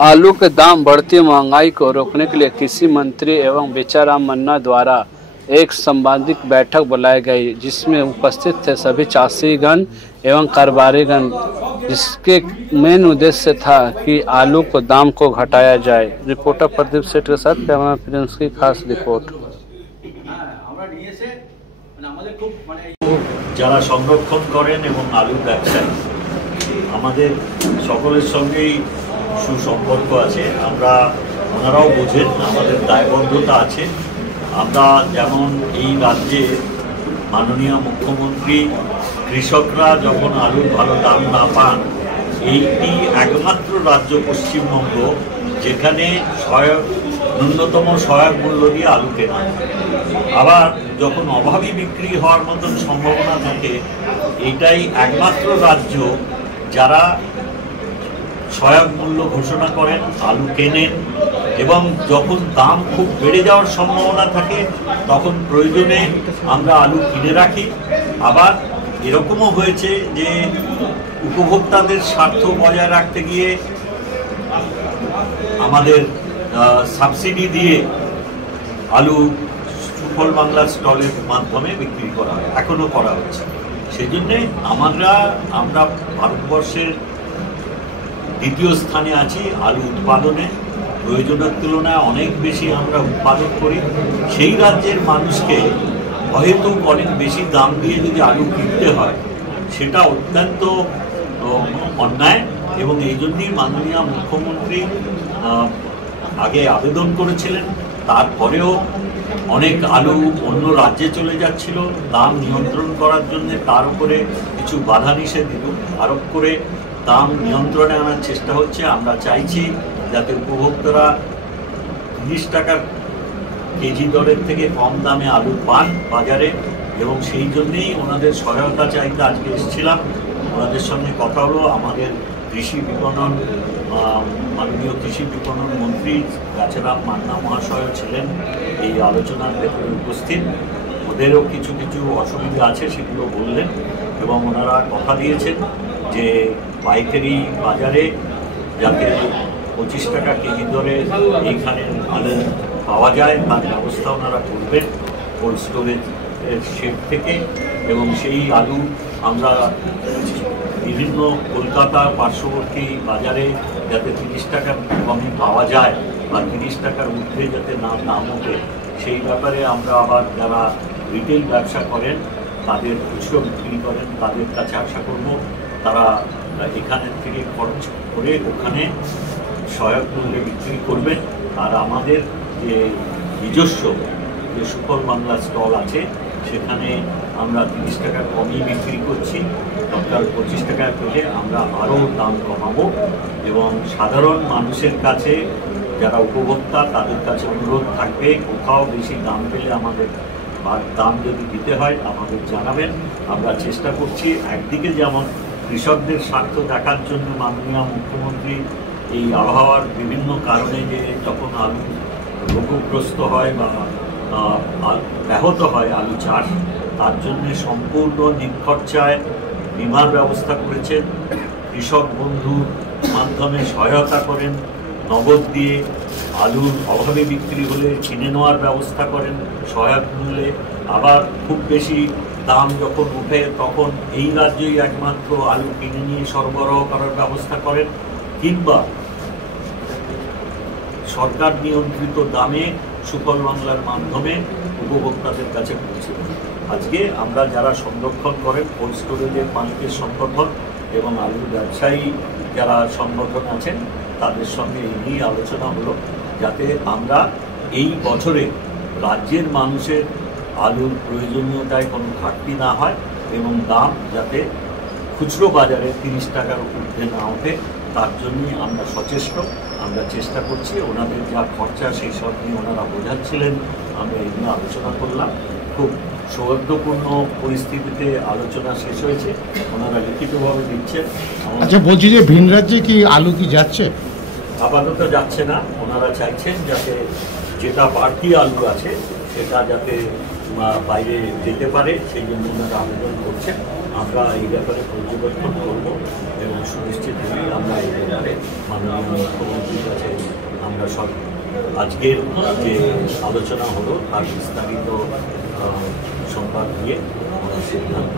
आलू के दाम बढ़ती महंगाई को रोकने के लिए कृषि मंत्री एवं बेचाराम मन्ना द्वारा एक संवादित बैठक बुलाई गई, जिसमें उपस्थित थे सभी चाषीगण एवं कारोबारीगण, जिसके मेन उद्देश्य था कि आलू को दाम को घटाया जाए। रिपोर्टर प्रदीप सेठ के साथ कैमरा प्रिंस की खास रिपोर्ट। যারা সংরক্ষণ করেন এবং আলু ব্যবসায়ী আমাদের সকলের সঙ্গেই সুসম্পর্ক আছে। আমরা ওনারাও বোঝেন আমাদের দায়বদ্ধতা আছে। আমরা যেমন এই রাজ্যে মাননীয় মুখ্যমন্ত্রী কৃষকরা যখন আলুর ভালো দাম না পান, এইটি একমাত্র রাজ্য পশ্চিমবঙ্গ যেখানে ন্যূনতম সহায়ক মূল্য দিয়ে আলু কেনা। আবার যখন অভাবী বিক্রি হওয়ার মতন সম্ভাবনা থাকে, এইটাই একমাত্র রাজ্য যারা সহায়ক মূল্য ঘোষণা করেন, আলু কেনেন, এবং যখন দাম খুব বেড়ে যাওয়ার সম্ভাবনা থাকে তখন প্রয়োজনে আমরা আলু কিনে রাখি। আবার এরকমও হয়েছে যে উপভোক্তাদের স্বার্থ বজায় রাখতে গিয়ে আমাদের সাবসিডি দিয়ে আলু সুফল বাংলার স্টলের মাধ্যমে বিক্রি করা হয়, এখনও করা হচ্ছে। সেই জন্যে আমরা ভারতবর্ষের দ্বিতীয় স্থানে আছি আলু উৎপাদনে। প্রয়োজনের তুলনায় অনেক বেশি আমরা উৎপাদন করি। সেই রাজ্যের মানুষকে অহেতুক অনেক বেশি দাম দিয়ে যদি আলু কিনতে হয়, সেটা অত্যন্ত অন্যায়। এবং এই জন্যই মাননীয় মুখ্যমন্ত্রী আগে আবেদন করেছিলেন, তারপরেও অনেক আলু অন্য রাজ্যে চলে যাচ্ছিল। দাম নিয়ন্ত্রণ করার জন্য তার উপরে কিছু বাধা নিষেধ আরোপ করে দাম নিয়ন্ত্রণে আনার চেষ্টা হচ্ছে। আমরা চাইছি যাতে উপভোক্তারা 30 টাকার কেজি দরের থেকে কম দামে আলু পান বাজারে, এবং সেই জন্যেই ওনাদের সহায়তা চাইতে আজকে এসেছিলাম। ওনাদের সঙ্গে কথা হলো। আমাদের কৃষি বিপণন মাননীয় কৃষি বিপণন মন্ত্রী বেচারাম মান্না মহাশয় ছিলেন এই আলোচনার ভেতরে উপস্থিত। ওদেরও কিছু কিছু অসুবিধা আছে, সেগুলো বললেন, এবং ওনারা কথা দিয়েছেন যে পাইকারি বাজারে যাতে 25 টাকা কেজি দরে এইখানে আলু পাওয়া যায় তার ব্যবস্থা ওনারা করবেন কোল্ড স্টোরেজ শেড থেকে। এবং সেই আলু আমরা বিভিন্ন কলকাতা পার্শ্ববর্তী বাজারে যাতে 30 টাকার কমে পাওয়া যায় বা 30 টাকার ঊর্ধ্বে যাতে দাম ওঠে, সেই ব্যাপারে আমরা আবার যারা রিটেল ব্যবসা করেন, তাদের খুচরো বিক্রি করেন, তাদের কাছে আশা করব তারা এখানের থেকে খরচ করে ওখানে সহায়ক মূল্যে বিক্রি করবেন। আর আমাদের যে নিজস্ব যে সুফল বাংলা স্টল আছে, সেখানে আমরা 30 টাকা কমই বিক্রি করছি। দরকার 25 টাকা পেলে আমরা আরও দাম কমাবো। এবং সাধারণ মানুষের কাছে যারা উপভোক্তা, তাদের কাছে অনুরোধ থাকবে, কোথাও বেশি দাম পেলে আমাদের দাম যদি দিতে হয় আমাদের জানাবেন। আমরা চেষ্টা করছি একদিকে যেমন কৃষকদের স্বার্থ দেখার জন্য মাননীয় মুখ্যমন্ত্রী এই আবহাওয়ার বিভিন্ন কারণে যে যখন আলু রোগগ্রস্ত হয় বা ব্যাহত হয় আলু চাষ, তার জন্যে সম্পূর্ণ নিখরচায় বিমার ব্যবস্থা করেছেন। কৃষক বন্ধুর মাধ্যমে সহায়তা করেন, নগদ দিয়ে আলুর অভাবে বিক্রি হলে কিনে নেওয়ার ব্যবস্থা করেন সহায়ক মূল্যে। আবার খুব বেশি দাম যখন উঠে তখন এই রাজ্যেই একমাত্র আলু কিনে নিয়ে সরবরাহ করার ব্যবস্থা করেন, কিংবা সরকার নিয়ন্ত্রিত দামে সুফল বাংলার মাধ্যমে উপভোক্তাদের কাছে পৌঁছে দেন। আজকে আমরা যারা সংরক্ষণ করেন, কোল্ড স্টোরেজের মালিকের সংগঠন এবং আলুর ব্যবসায়ী যারা সংগঠন আছেন, তাদের সঙ্গে এই নিয়ে আলোচনা হলো যাতে আমরা এই বছরে রাজ্যের মানুষের আলুর প্রয়োজনীয়তায় কোনো ঘাটতি না হয় এবং দাম যাতে খুচরো বাজারে 30 টাকার ঊর্ধ্বে না ওঠে, তার জন্যই আমরা সচেষ্ট। আমরা চেষ্টা করছি। ওনাদের যা খরচা সেই সব নিয়ে ওনারা বোঝাচ্ছিলেন, আমরা এই নিয়ে আলোচনা করলাম। খুব সৌহার্দ্যপূর্ণ পরিস্থিতিতে আলোচনা শেষ হয়েছে, ওনারা লিখিতভাবে দিচ্ছেন। আচ্ছা, বলছি যে ভিন রাজ্যে কি আলু কি যাচ্ছে? আপাতত যাচ্ছে না। ওনারা চাইছেন যাতে যেটা বাড়তি আলু আছে সেটা যাতে বাইরে যেতে পারে, সেই জন্য ওনারা আবেদন করছেন। আমরা এই ব্যাপারে পর্যবেক্ষণ করব এবং সুনিশ্চিত করি আমরা এই ব্যাপারে মাননীয় মুখ্যমন্ত্রীর কাছে আমরা সব আজকের যে আলোচনা হলো তার বিস্তারিত সংবাদ দিয়ে আমরা সিদ্ধান্ত